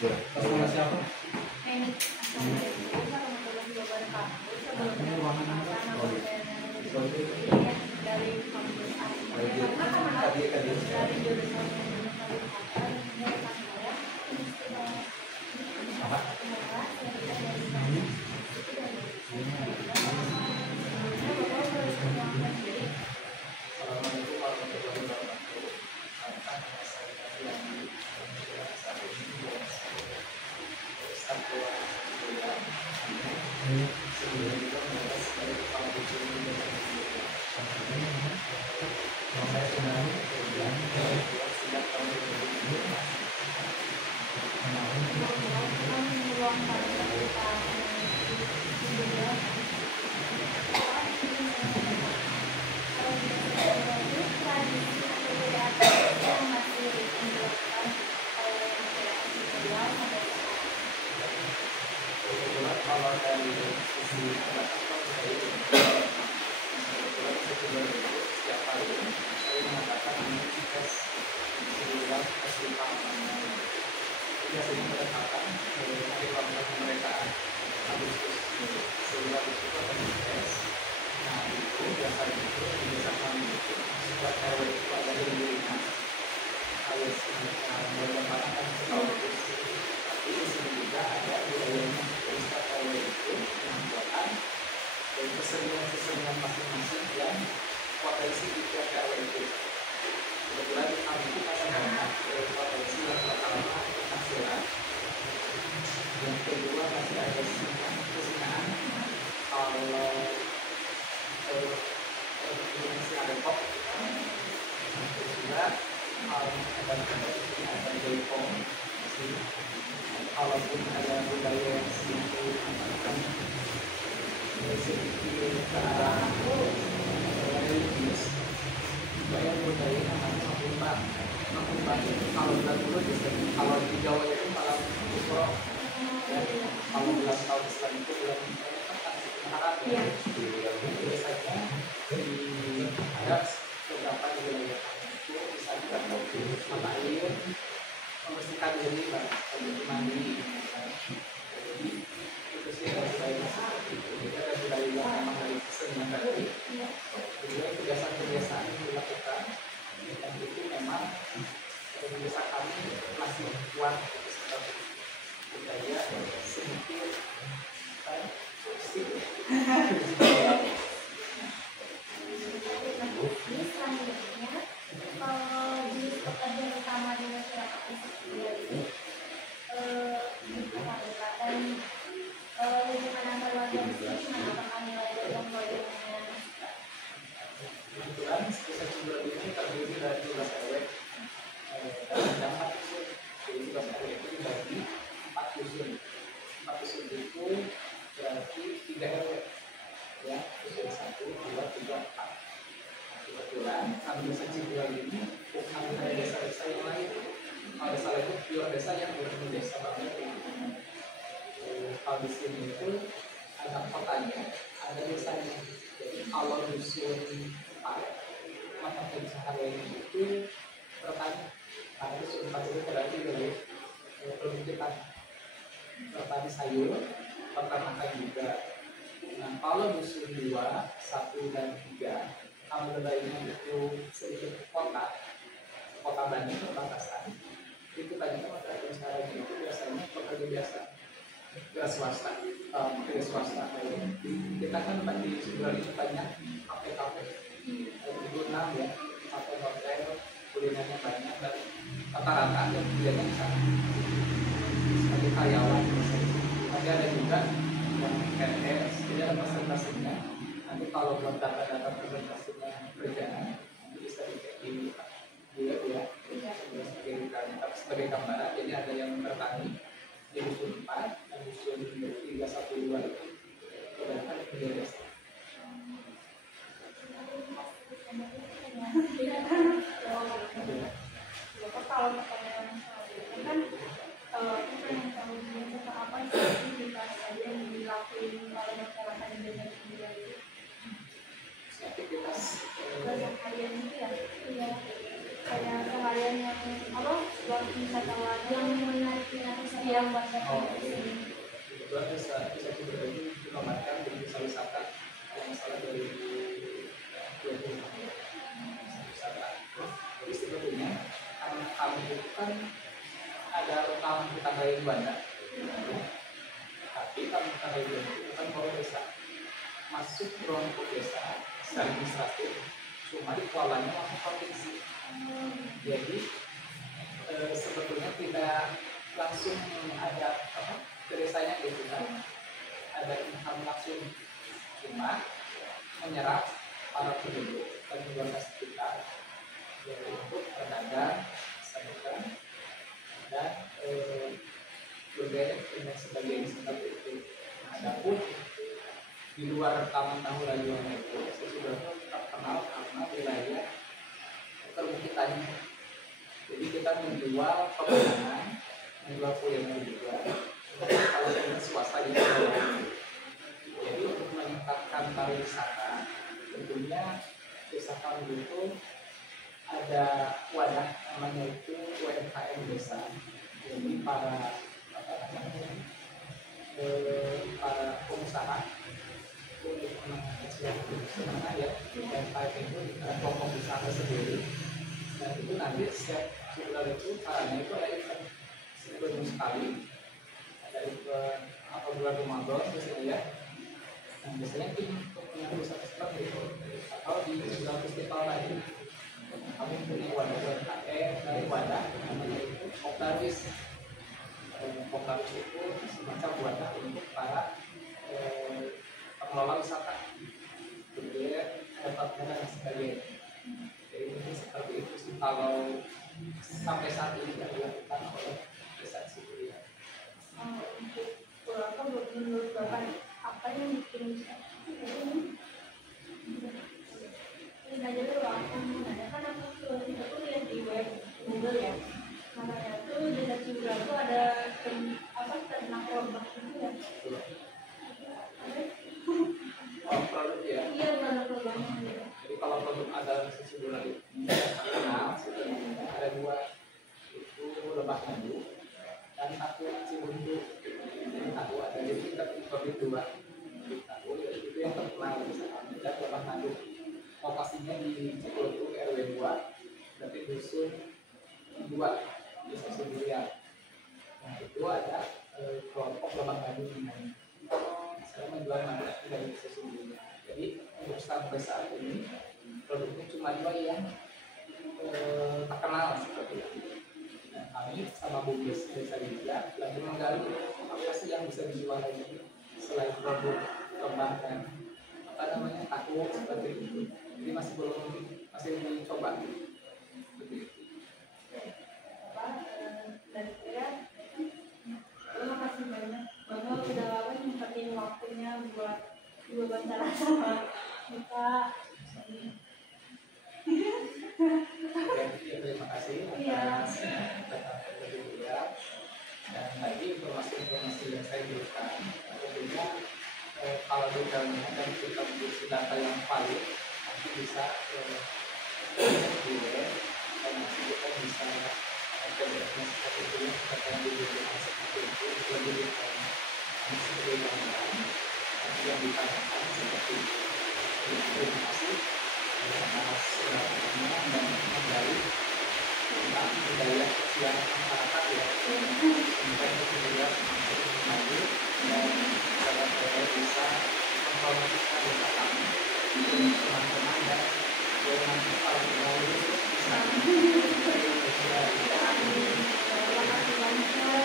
Atas nama siapa? Ini ruangan apa? Dari jurusan kalau dari sisi setiap hari saya mengatakan ini tes sehingga kesulitan biasanya mendapatkan hari ulang mereka Agustus sehingga itu akan tes. Nah itu biasanya itu biasakan surat RW itu ada di dirinya alias mendapatkan setahun tapi di sini juga ada wilayahnya Ustaz RW itu mengajarkan dan kesenian masing-masing yang potensi di tiap RW itu. Kebetulan kami itu masih banyak potensi yang pertama penghasilan, yang kedua masih ada kesenangan. Kalau masih ada kok, yang kedua ada Jepang, kalaupun ada budaya yang sedikit ke arah religius, budaya namanya makumpan itu kalau bulan dulu disebut, kalau di Jawa itu malam Isra, kalau bulan tahun Islam itu bulan Arab ya. Biasanya ada beberapa di wilayah itu bisa dilakukan mata air, membersihkan diri, untuk mandi. Jadi itu sih budaya seperti itu. Jadi ada budaya yang memang dari kesenian tadi. Kedua kebiasaan-kebiasaan yang dilakukan dan itu memang desa kami masih kuat seperti budaya sedikit kalau di pekerjaan utama di masyarakat itu dan lingkungan antar warga di sini apakah nilai dalam proyeknya? Kebetulan desa Cimburan ini terdiri dari 12 RW dan 4 dusun. Jadi 12 RW itu dibagi 4 dusun. 4 dusun itu berarti 3 RW ya, dusun 1, 2, 3, 4. Kebetulan kami desa Cimburan ini bukan dari desa-desa yang lain. Kalau desa lain itu pure desa yang benar-benar desa banget. Kalau di sini itu ada kotanya, ada desanya. Jadi kalau dusun mata pencaharian itu bertani, karena dusun 4 itu berarti dari perbukitan, bertani sayur, peternakan juga. Nah kalau dusun 2, 1 dan 3, alhamdulillahnya itu sedikit kota Bandung perbatasan. Itu banyak mata pencaharian itu biasanya pekerja biasa. Ke swasta, kita kan di Cimburan itu banyak kafe-kafe, itu 6 ya, kafe hotel, kulinernya banyak dan rata-rata yang kerjanya di sana sebagai karyawan. Nanti ada juga yang PNS, jadi ada presentasinya. Nanti kalau buat data-data presentasinya kerjaan nanti bisa di sebagai gambaran. Jadi ada yang bertani di dusun 4 dan dusun 312 itu kebanyakan kerja desa. Kalau pertanyaan selanjutnya kan aku pengen tahu juga apa sih aktivitas yang dilakuin oleh masyarakat Indonesia itu? Aktivitas keseharian itu ya, iya kayak keseharian yang apa buat wisatawan yang menarik minat yang banyak Oh, di iya. sini. Kebetulan bisa berbagi dinobatkan di desa wisata yang masalah dari 20 wisata. Jadi sebetulnya karena kami itu kan ada kampung tetangga yang banyak, tapi kampung tetangga itu bukan baru desa, masuk ke desa secara administratif, cuma dikelolanya langsung provinsi. Jadi sebetulnya tidak langsung ada apa ke desanya gitu kan, ada income langsung, cuma menyerap para penduduk dan warga sekitar yaitu untuk pedagang, pedagang dan berbagai dan sebagainya seperti itu. Adapun di luar Taman Tahura Juwana itu sesungguhnya terkenal karena wilayah perbukitannya. Jadi kita menjual pemandangan, menjual kuliner juga. Kalau ini swasta di bawah. Jadi untuk meningkatkan pariwisata, tentunya desa kami itu ada wadah namanya itu UMKM desa. Jadi para para pengusaha untuk menangani ya UMKM itu ada kelompok wisata sendiri. Dan itu nanti setiap bulan itu caranya itu ada event sebulan sekali, ada event atau bulan Ramadan biasanya ya. Nah biasanya tim untuk wisata seperti itu atau di bulan festival lagi kami punya wadah UMKM dari wadah namanya itu Kopdarwis. Kopdarwis itu semacam wadah untuk para pengelola wisata, kemudian ada partner dan sebagainya. Jadi mungkin seperti itu sih kalau sampai saat ini tidak dilakukan oleh desa Siburia. Untuk apa menurut Bapak apa yang bikin ini? Ini aja dulu aku menanyakan aku tuh lihat di web Google ya. Namanya tuh desa Siburia itu ada ternak lobak gitu ya. Oh, produk ya? Iya, ternak lobaknya. Jadi kalau produk ada Siburia itu terkenal, ada dua, itu lebah madu dan tahu Cibuntu. Ini tahu ada, jadi kita produk dua, tahu itu yang terkenal misalnya dan lebah madu. Lokasinya di Cibuntu RW 2, berarti dusun 2 desa Siburia. Nah itu ada kelompok lebah madu namanya. Saya menjual madu dari desa Siburia. Jadi untuk sampai saat ini produknya cuma dua yang terkenal seperti itu. Nah, kami sama Bumdes Desa Widya lagi menggali apa sih yang bisa dijual lagi selain produk lebah dan apa namanya tahu seperti itu. Jadi masih belum dicoba. Seperti itu. Dari saya, terima kasih banyak. Bapak udah nyempetin waktunya buat wawancara sama kita. Terima kasih atas keterangan dan lagi informasi-informasi yang saya berikan tentunya kalau detailnya dan kita memiliki data yang valid nanti bisa di web dan nanti kita bisa kerjasama seperti itu kita akan diberikan seperti itu lebih detailnya kami sebagai gambaran nanti yang ditanyakan seperti itu. Terima kasih atas perhatiannya dan menggali tentang budaya sosial masyarakat ya sampai kemudian maju dan saudara-saudara bisa mempromosikan desa kami untuk teman-teman dan nanti kalau kembali bisa Terima kasih banyak.